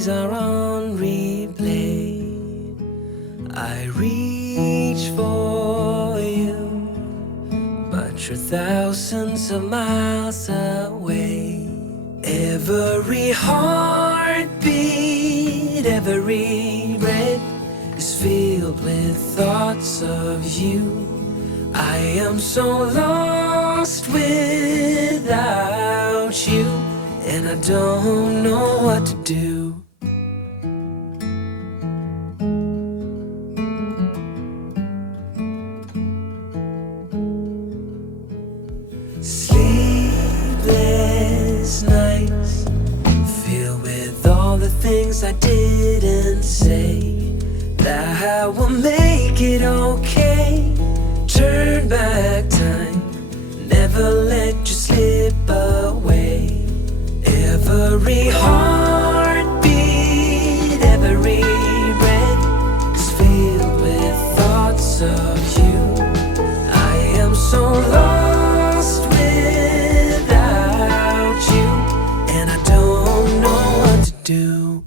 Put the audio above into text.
memories are on replay. I reach for you, but you're thousands of miles away. Every heartbeat, every breath is filled with thoughts of you. I am so lost without you, and I don't know what to do. Sleepless nights, filled with all the things I didn't say, that I will make it okay. Turn back time, never let you slip away. Every heartbeat, every breath is filled with thoughts of you. I am so lost without you, and I don't know what to do.